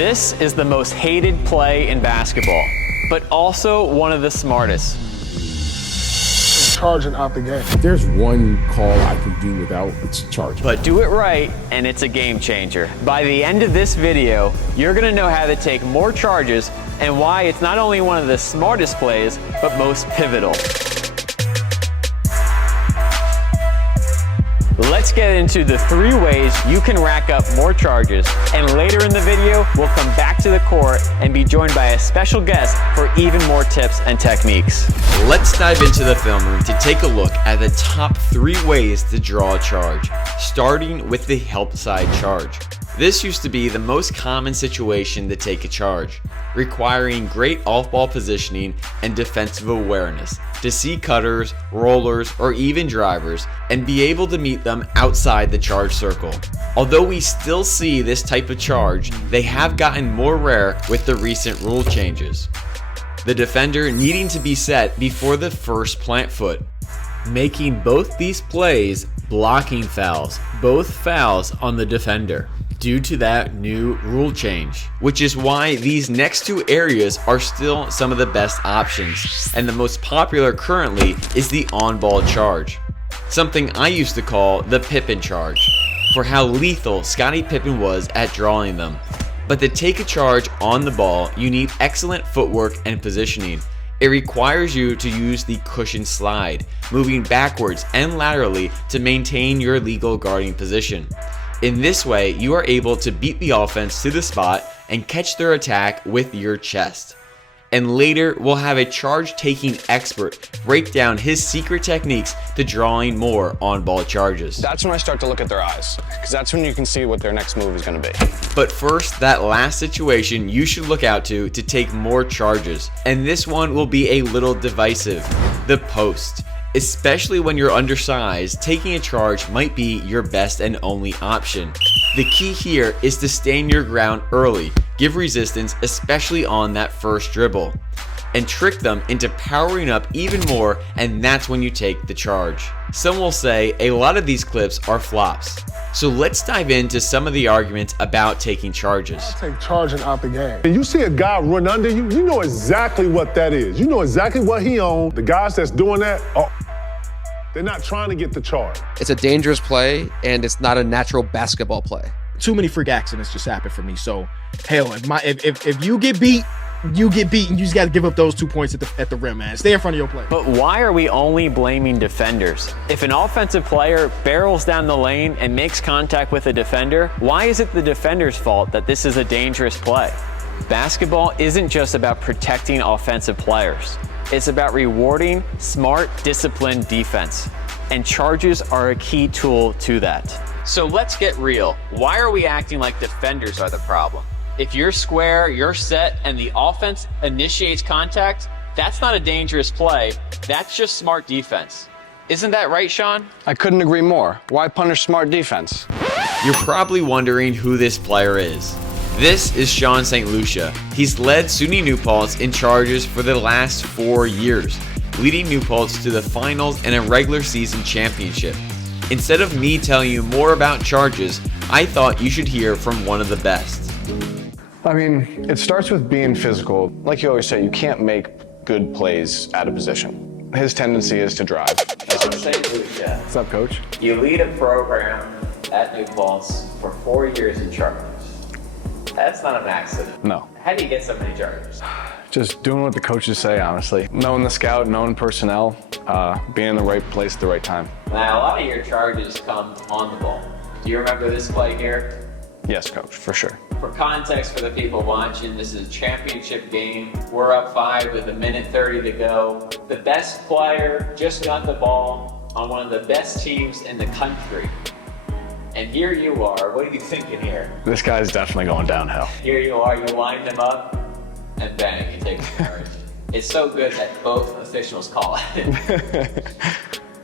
This is the most hated play in basketball, but also one of the smartest. Charging out the game. If there's one call I can do without, it's charging. But do it right, and it's a game changer. By the end of this video, you're gonna know how to take more charges and why it's not only one of the smartest plays, but most pivotal. Let's get into the 3 ways you can rack up more charges. And later in the video, we'll come back to the court and be joined by a special guest for even more tips and techniques. Let's dive into the film room to take a look at the top 3 ways to draw a charge, starting with the Helpside Charge. This used to be the most common situation to take a charge, requiring great off-ball positioning and defensive awareness to see cutters, rollers, or even drivers and be able to meet them outside the charge circle. Although we still see this type of charge, they have gotten more rare with the recent rule changes. The defender needing to be set before the first plant foot, making both these plays blocking fouls, both fouls on the defender, due to that new rule change, which is why these next 2 areas are still some of the best options, and the most popular currently is the on-ball charge, something I used to call the Pippen charge, for how lethal Scottie Pippen was at drawing them. But to take a charge on the ball, you need excellent footwork and positioning. It requires you to use the cushion slide, moving backwards and laterally to maintain your legal guarding position. In this way, you are able to beat the offense to the spot and catch their attack with your chest. And later, we'll have a charge-taking expert break down his secret techniques to drawing more on-ball charges. That's when I start to look at their eyes, because that's when you can see what their next move is going to be. But first, that last situation you should look out to take more charges. And this one will be a little divisive: the post. Especially when you're undersized, taking a charge might be your best and only option. The key here is to stand your ground early, give resistance, especially on that first dribble, and trick them into powering up even more, and that's when you take the charge. Some will say a lot of these clips are flops. So let's dive into some of the arguments about taking charges. Take charging out the game. And you see a guy run under you, you know exactly what that is. You know exactly what he owns. The guys that's doing that, they're not trying to get the charge. It's a dangerous play, and it's not a natural basketball play. Too many freak accidents just happen for me. So, hell, if you get beat, you get beaten. You just got to give up those 2 points at the rim, man. Stay in front of your play. But why are we only blaming defenders? If an offensive player barrels down the lane and makes contact with a defender, why is it the defender's fault that this is a dangerous play? Basketball isn't just about protecting offensive players. It's about rewarding smart, disciplined defense. And charges are a key tool to that. So let's get real. Why are we acting like defenders are the problem? If you're square, you're set, and the offense initiates contact, that's not a dangerous play. That's just smart defense. Isn't that right, Sean? I couldn't agree more. Why punish smart defense? You're probably wondering who this player is. This is Sean St. Lucia. He's led SUNY New Paltz in charges for the last 4 years, leading New Paltz to the finals and a regular season championship. Instead of me telling you more about charges, I thought you should hear from one of the best. I mean, it starts with being physical. Like you always say, you can't make good plays out of position. His tendency is to drive. So St. Lucia, What's up, coach? you lead a program at New Paltz for 4 years in charges. That's not an accident. No. How do you get so many charges? Just doing what the coaches say, honestly. Knowing the scout, knowing personnel, being in the right place at the right time. Now, a lot of your charges come on the ball. Do you remember this play here? Yes, coach, for sure. For context for the people watching, this is a championship game. We're up 5 with 1:30 to go. The best player just got the ball on one of the best teams in the country. And here you are. What are you thinking here? This guy's definitely going downhill. Here you are. You line them up, and bang, you take the charge. It's so good that both officials call it.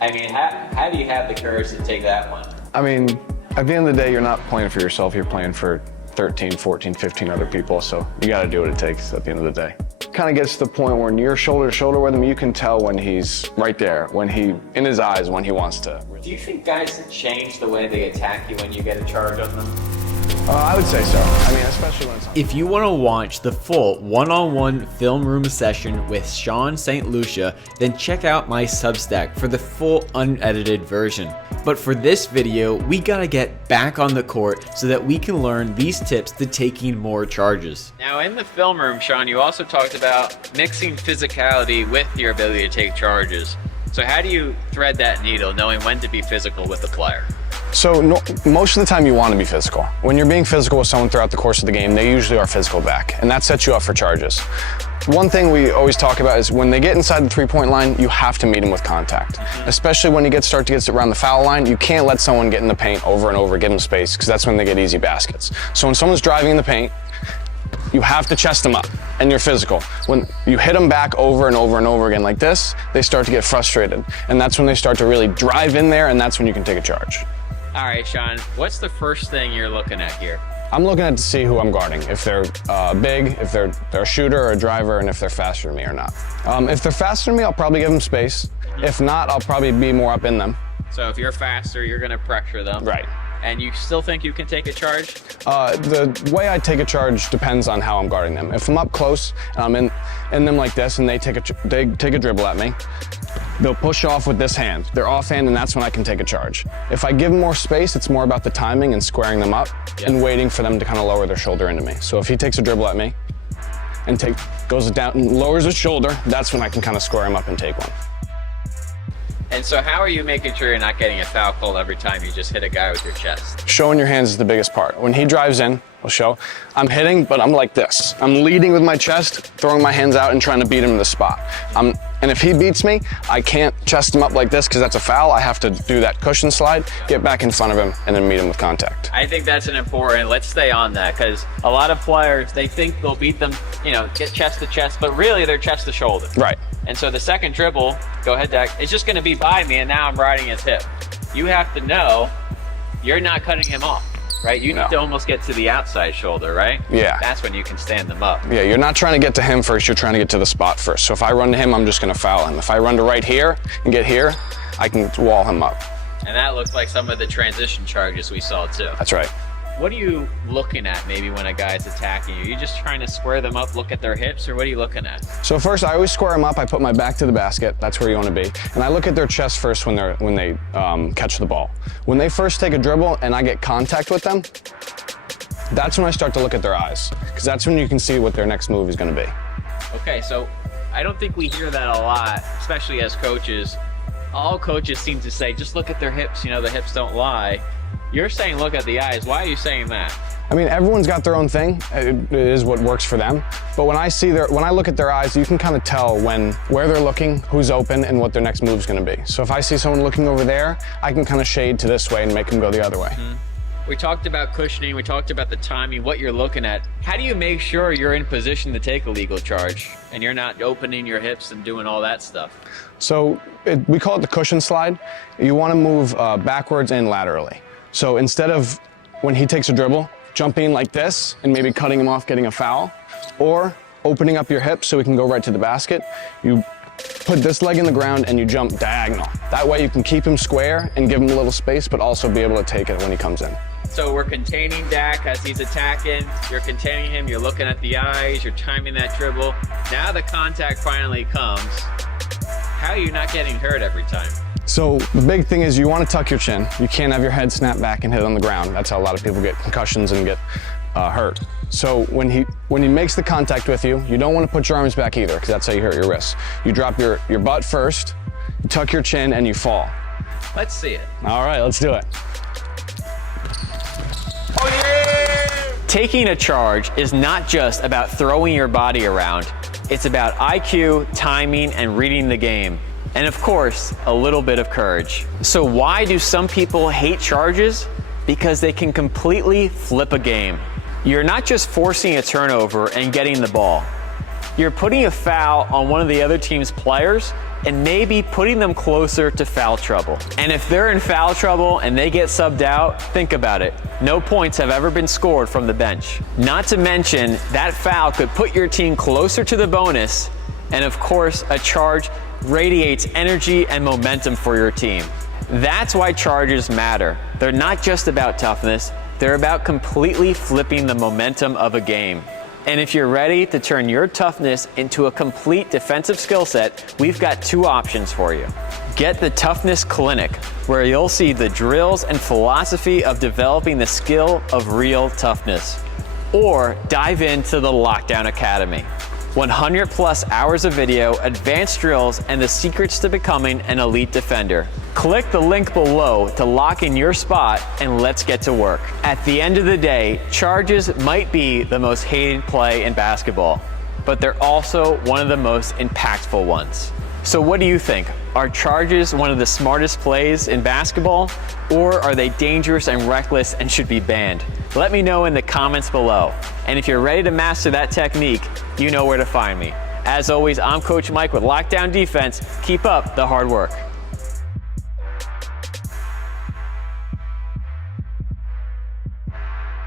I mean, how do you have the courage to take that one? I mean, at the end of the day, you're not playing for yourself. You're playing for 13, 14, 15 other people. So you got to do what it takes at the end of the day. Kind of gets to the point where you're shoulder to shoulder with him, you can tell when he's right there, when he, in his eyes, when he wants to. Do you think guys change the way they attack you when you get a charge on them? I would say so. I mean, especially when it's on. If you want to watch the full one-on-one film room session with Sean St. Lucia, then check out my Substack for the full unedited version. But for this video, we gotta get back on the court so that we can learn these tips to taking more charges. Now in the film room, Sean, you also talked about mixing physicality with your ability to take charges. So how do you thread that needle, knowing when to be physical with a player? So most of the time you want to be physical. When you're being physical with someone throughout the course of the game, they usually are physical back, and that sets you up for charges. One thing we always talk about is when they get inside the three-point line, you have to meet them with contact. Especially when you start to get around the foul line, you can't let someone get in the paint over and over, give them space, because that's when they get easy baskets. So when someone's driving in the paint, you have to chest them up, and you're physical. When you hit them back over and over and over again like this, they start to get frustrated, and that's when they start to really drive in there, and that's when you can take a charge. All right, Sean, what's the first thing you're looking at here? I'm looking at to see who I'm guarding, if they're big, if they're a shooter or a driver, and if they're faster than me or not. If they're faster than me, I'll probably give them space. If not, I'll probably be more up in them. So if you're faster, you're gonna pressure them. Right. And you still think you can take a charge? The way I take a charge depends on how I'm guarding them. If I'm up close, and I'm in them like this, and they take a dribble at me, they'll push off with this hand. They're offhand, and that's when I can take a charge. If I give them more space, it's more about the timing and squaring them up and waiting for them to kind of lower their shoulder into me. So if he takes a dribble at me and goes down and lowers his shoulder, that's when I can kind of square him up and take one. And so how are you making sure you're not getting a foul call every time you just hit a guy with your chest? Showing your hands is the biggest part. When he drives in, I'll show, I'm hitting, but I'm like this. I'm leading with my chest, throwing my hands out and trying to beat him in the spot. And if he beats me, I can't chest him up like this because that's a foul. I have to do that cushion slide, get back in front of him, and then meet him with contact. I think that's an important, let's stay on that, because a lot of players, they think they'll beat them, get chest to chest, but really they're chest to shoulder. Right. And so the second dribble, go ahead, Dak, it's just gonna be by me, and now I'm riding his hip. You have to know you're not cutting him off, right? You need to almost get to the outside shoulder, right? Yeah. That's when you can stand them up. Yeah, you're not trying to get to him first, you're trying to get to the spot first. So if I run to him, I'm just gonna foul him. If I run to right here and get here, I can wall him up. And that looks like some of the transition charges we saw too. That's right. What are you looking at maybe when a guy's attacking you? Are you just trying to square them up, look at their hips, or what are you looking at? So first, I always square them up. I put my back to the basket. That's where you want to be. And I look at their chest first when they catch the ball. When they first take a dribble and I get contact with them, that's when I start to look at their eyes, because that's when you can see what their next move is going to be. Okay, so I don't think we hear that a lot, especially as coaches. All coaches seem to say, just look at their hips, the hips don't lie. You're saying look at the eyes. Why are you saying that? I mean, everyone's got their own thing. It is what works for them. But when I look at their eyes, you can kind of tell where they're looking, who's open, and what their next move is going to be. So if I see someone looking over there, I can kind of shade to this way and make them go the other way. We talked about cushioning. We talked about the timing, what you're looking at. How do you make sure you're in position to take a legal charge and you're not opening your hips and doing all that stuff? So we call it the cushion slide. You want to move backwards and laterally. So instead of when he takes a dribble, jumping like this and maybe cutting him off, getting a foul, or opening up your hips so we can go right to the basket, you put this leg in the ground and you jump diagonal. That way you can keep him square and give him a little space, but also be able to take it when he comes in. So we're containing Dak as he's attacking. You're containing him, you're looking at the eyes, you're timing that dribble. Now the contact finally comes. How are you not getting hurt every time? So the big thing is you want to tuck your chin. You can't have your head snap back and hit on the ground. That's how a lot of people get concussions and get hurt. So when he makes the contact with you, you don't want to put your arms back either, because that's how you hurt your wrists. You drop your butt first, you tuck your chin, and you fall. Let's see it. All right, let's do it. Oh yeah! Taking a charge is not just about throwing your body around. It's about IQ, timing, and reading the game. And of course, a little bit of courage. So why do some people hate charges? Because they can completely flip a game. You're not just forcing a turnover and getting the ball. You're putting a foul on one of the other team's players and maybe putting them closer to foul trouble. And if they're in foul trouble and they get subbed out, think about it. No points have ever been scored from the bench. Not to mention, that foul could put your team closer to the bonus, and of course, a charge radiates energy and momentum for your team. That's why charges matter. They're not just about toughness, They're about completely flipping the momentum of a game. And if you're ready to turn your toughness into a complete defensive skill set, we've got 2 options for you. Get the Toughness Clinic, where you'll see the drills and philosophy of developing the skill of real toughness. Or dive into the Lockdown Academy. 100 plus hours of video, advanced drills, and the secrets to becoming an elite defender. Click the link below to lock in your spot and let's get to work. At the end of the day, charges might be the most hated play in basketball, but they're also one of the most impactful ones. So what do you think? Are charges one of the smartest plays in basketball, or are they dangerous and reckless and should be banned? Let me know in the comments below. And if you're ready to master that technique, you know where to find me. As always, I'm Coach Mike with Lockdown Defense. Keep up the hard work.